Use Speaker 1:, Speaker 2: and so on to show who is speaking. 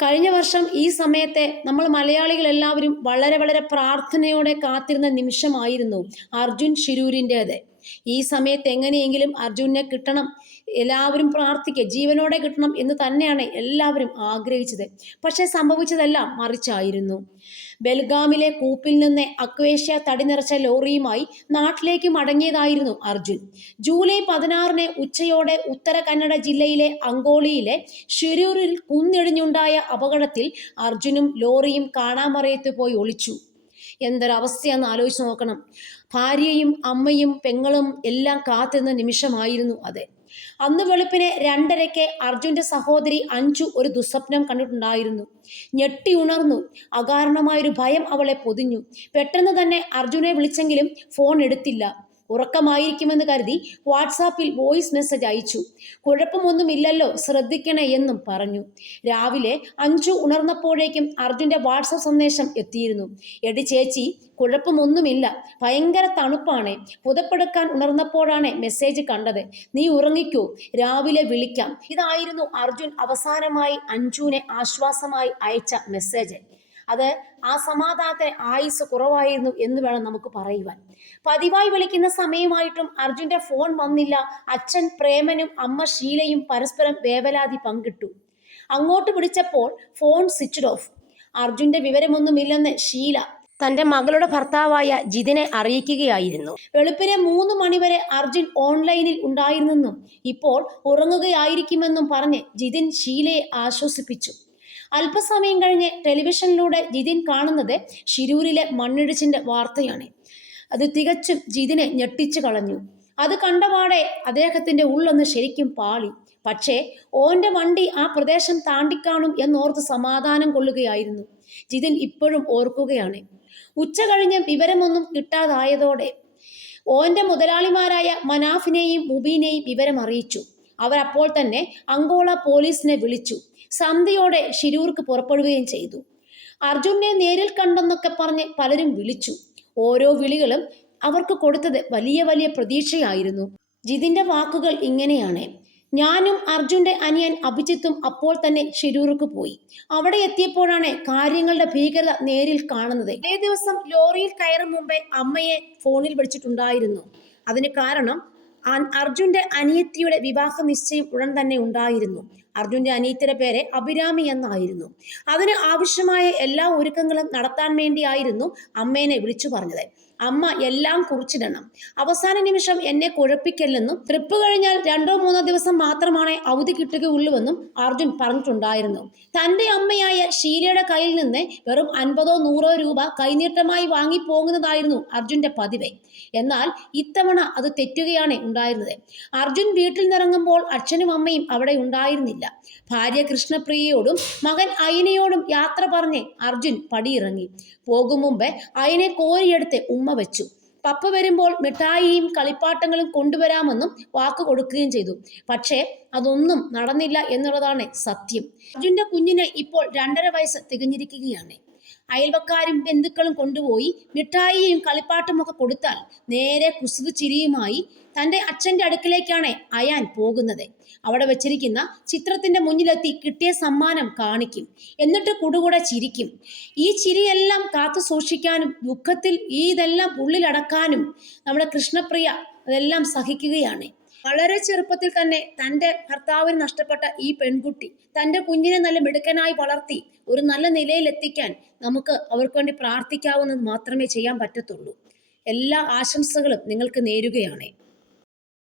Speaker 1: കഴിഞ്ഞ വർഷം ഈ സമയത്തെ നമ്മൾ മലയാളികൾ എല്ലാവരും വളരെ വളരെ പ്രാർത്ഥനയോടെ കാത്തിരുന്ന നിമിഷമായിരുന്നു അർജുൻ ഷിരൂരിന്റേത് ഈ സമയത്ത് എങ്ങനെയെങ്കിലും അർജുനെ കിട്ടണം എല്ലാവരും പ്രാർത്ഥിക്കുക ജീവനോടെ കിട്ടണം എന്ന് തന്നെയാണ് എല്ലാവരും ആഗ്രഹിച്ചത്. പക്ഷേ സംഭവിച്ചതെല്ലാം മറിച്ചായിരുന്നു. ബെൽഗാമിലെ കൂപ്പിൽ നിന്ന് അക്വേഷ്യ തടി നിറച്ച ലോറിയുമായി നാട്ടിലേക്ക് മടങ്ങിയതായിരുന്നു അർജുൻ. ജൂലൈ പതിനാറിന് ഉച്ചയോടെ ഉത്തര കന്നഡ ജില്ലയിലെ അങ്കോളിയിലെ ഷിരൂരിൽ കുന്നിടിഞ്ഞുണ്ടായ അപകടത്തിൽ അർജുനും ലോറിയും കാണാമറയത്ത് പോയി ഒളിച്ചു. എന്തൊരവസ്ഥയാന്ന് ആലോചിച്ച് നോക്കണം. ഭാര്യയും അമ്മയും പെങ്ങളും എല്ലാം കാത്തിരുന്ന നിമിഷമായിരുന്നു അത്. അന്ന് വെളുപ്പിനെ രണ്ടരയ്ക്ക് അർജുന്റെ സഹോദരി അഞ്ചു ഒരു ദുസ്വപ്നം കണ്ടിട്ടുണ്ടായിരുന്നു. ഞെട്ടി ഉണർന്നു. അകാരണമായൊരു ഭയം അവളെ പൊതിഞ്ഞു. പെട്ടെന്ന് തന്നെ അർജുനെ വിളിച്ചെങ്കിലും ഫോൺ എടുത്തില്ല. ഉറക്കമായിരിക്കുമെന്ന് കരുതി വാട്സാപ്പിൽ വോയിസ് മെസ്സേജ് അയച്ചു. കുഴപ്പമൊന്നുമില്ലല്ലോ ശ്രദ്ധിക്കണേ എന്നും പറഞ്ഞു. രാവിലെ അഞ്ചു ഉണർന്നപ്പോഴേക്കും അർജുന്റെ വാട്സാപ്പ് സന്ദേശം എത്തിയിരുന്നു. എടി ചേച്ചി കുഴപ്പമൊന്നുമില്ല ഭയങ്കര തണുപ്പാണ്. പുതപ്പെടുക്കാൻ ഉണർന്നപ്പോഴാണ് മെസ്സേജ് കണ്ടത്. നീ ഉറങ്ങിക്കൂ രാവിലെ വിളിക്കാം. ഇതായിരുന്നു അർജുൻ അവസാനമായി അഞ്ജുവിനെ ആശ്വാസമായി അയച്ച മെസ്സേജ്. അത് ആ സമാധാനത്തെ ആയുസ് കുറവായിരുന്നു എന്ന് വേണം നമുക്ക് പറയുവാൻ. പതിവായി വിളിക്കുന്ന സമയമായിട്ടും അർജുന്റെ ഫോൺ വന്നില്ല. അച്ഛൻ പ്രേമനും അമ്മ ഷീലയും പരസ്പരം വേവലാതി പങ്കിട്ടു. അങ്ങോട്ട് വിളിച്ചപ്പോൾ ഫോൺ സ്വിച്ച്ഡ് ഓഫ്. അർജുന്റെ വിവരമൊന്നുമില്ലെന്ന് ഷീല തന്റെ മകളുടെ ഭർത്താവായ ജിതിനെ അറിയിക്കുകയായിരുന്നു. വെളുപ്പിനെ മൂന്ന് മണിവരെ അർജുൻ ഓൺലൈനിൽ ഉണ്ടായിരുന്നെന്നും ഇപ്പോൾ ഉറങ്ങുകയായിരിക്കുമെന്നും പറഞ്ഞ് ജിതിൻ ഷീലയെ ആശ്വസിപ്പിച്ചു. അല്പസമയം കഴിഞ്ഞ് ടെലിവിഷനിലൂടെ ജിതിൻ കാണുന്നത് ഷിരൂരിലെ മണ്ണിടിച്ചിന്റെ വാർത്തയാണ്. അത് തികച്ചും ജിതിനെ ഞെട്ടിച്ചു കളഞ്ഞു. അത് കണ്ടപാടെ അദ്ദേഹത്തിന്റെ ഉള്ളൊന്ന് ശരിക്കും പാളി. പക്ഷേ ഓന്റെ വണ്ടി ആ പ്രദേശം താണ്ടിക്കാണും എന്നോർത്ത് സമാധാനം കൊള്ളുകയായിരുന്നു. ജിതിൻ ഇപ്പോഴും ഓർക്കുകയാണ്. ഉച്ച കഴിഞ്ഞ് വിവരമൊന്നും കിട്ടാതായതോടെ ഓന്റെ മുതലാളിമാരായ മനാഫിനെയും മുബീനെയും വിവരം അറിയിച്ചു അവർ അപ്പോൾ തന്നെ അങ്കോള പോലീസിനെ വിളിച്ചു. സന്ധ്യയോടെ ശിരൂർക്ക് പുറപ്പെടുകയും ചെയ്തു. അർജുനെ നേരിൽ കണ്ടെന്നൊക്കെ പറഞ്ഞ് പലരും വിളിച്ചു. ഓരോ വിളികളും അവർക്ക് കൊടുത്തത് വലിയ വലിയ പ്രതീക്ഷയായിരുന്നു. ജിതിന്റെ വാക്കുകൾ ഇങ്ങനെയാണ്. ഞാനും അർജുന്റെ അനിയൻ അഭിജിത്തും അപ്പോൾ തന്നെ ഷിരൂർക്ക് പോയി. അവിടെ എത്തിയപ്പോഴാണ് കാര്യങ്ങളുടെ ഭീകരത നേരിൽ കാണുന്നത്. അതേ ദിവസം ലോറിയിൽ കയറും മുമ്പേ അമ്മയെ ഫോണിൽ വിളിച്ചിട്ടുണ്ടായിരുന്നു. അതിന് കാരണം അർജുന്റെ അനിയത്തിയുടെ വിവാഹ നിശ്ചയം ഉടൻ തന്നെ ഉണ്ടായിരുന്നു. അർജുന്റെ അനിയത്തിയുടെ പേരെ അഭിരാമി എന്നായിരുന്നു. അതിന് ആവശ്യമായ എല്ലാ ഒരുക്കങ്ങളും നടത്താൻ വേണ്ടിയായിരുന്നു അമ്മേനെ വിളിച്ചു പറഞ്ഞത്. അമ്മ എല്ലാം കുറിച്ചിടണം. അവസാന നിമിഷം എന്നെ കുഴപ്പിക്കല്ലെന്നും ട്രിപ്പ് കഴിഞ്ഞാൽ രണ്ടോ മൂന്നോ ദിവസം മാത്രമാണ് അവധി കിട്ടുകയുള്ളൂവെന്നും അർജുൻ പറഞ്ഞിട്ടുണ്ടായിരുന്നു. തന്റെ അമ്മയായ ഷീലയുടെ കയ്യിൽ നിന്ന് വെറും അൻപതോ നൂറോ രൂപ കൈനീട്ടമായി വാങ്ങി പോകുന്നതായിരുന്നു അർജുന്റെ പതിവ്. എന്നാൽ ഇത്തവണ അത് തെറ്റുകയാണ് ഉണ്ടായിരുന്നത്. അർജുൻ വീട്ടിൽ നിറങ്ങുമ്പോൾ അച്ഛനും അമ്മയും അവിടെ ഉണ്ടായിരുന്നില്ല. ഭാര്യ കൃഷ്ണപ്രിയയോടും മകൻ അയിനയോടും യാത്ര പറഞ്ഞ് അർജുൻ പടിയിറങ്ങി. പോകും മുമ്പേ അയിനെ കോരിയെടുത്ത് ഉമ്മ വെച്ചു. പപ്പ വരുമ്പോൾ മിഠായിയും കളിപ്പാട്ടങ്ങളും കൊണ്ടുവരാമെന്നും വാക്ക് കൊടുക്കുകയും ചെയ്തു. പക്ഷേ അതൊന്നും നടന്നില്ല എന്നുള്ളതാണ് സത്യം. അർജുന്റെ കുഞ്ഞിന് ഇപ്പോൾ രണ്ടര വയസ്സ് തികഞ്ഞിരിക്കുകയാണ്. അയൽവക്കാരും ബന്ധുക്കളും കൊണ്ടുപോയി മിഠായിയും കളിപ്പാട്ടും ഒക്കെ കൊടുത്താൽ നേരെ കുസൃതി ചിരിയുമായി തന്റെ അച്ഛന്റെ അടുക്കിലേക്കാണ് അയാൻ പോകുന്നത്. അവിടെ വെച്ചിരിക്കുന്ന ചിത്രത്തിന്റെ മുന്നിലെത്തി കിട്ടിയ സമ്മാനം കാണിക്കും. എന്നിട്ട് കുടുകൂടെ ചിരിക്കും. ഈ ചിരിയെല്ലാം കാത്തു സൂക്ഷിക്കാനും ദുഃഖത്തിൽ ഈ ഇതെല്ലാം ഉള്ളിലടക്കാനും നമ്മുടെ കൃഷ്ണപ്രിയ അതെല്ലാം സഹിക്കുകയാണ്. വളരെ ചെറുപ്പത്തിൽ തന്നെ തന്റെ ഭർത്താവിന് നഷ്ടപ്പെട്ട ഈ പെൺകുട്ടി തന്റെ കുഞ്ഞിനെ നല്ല മിടുക്കനായി വളർത്തി ഒരു നല്ല നിലയിൽ എത്തിക്കാൻ നമുക്ക് അവർക്ക് വേണ്ടി പ്രാർത്ഥിക്കാവുന്നത് മാത്രമേ ചെയ്യാൻ പറ്റത്തുള്ളൂ. എല്ലാ ആശംസകളും നിങ്ങൾക്ക് നേരുകയാണ്.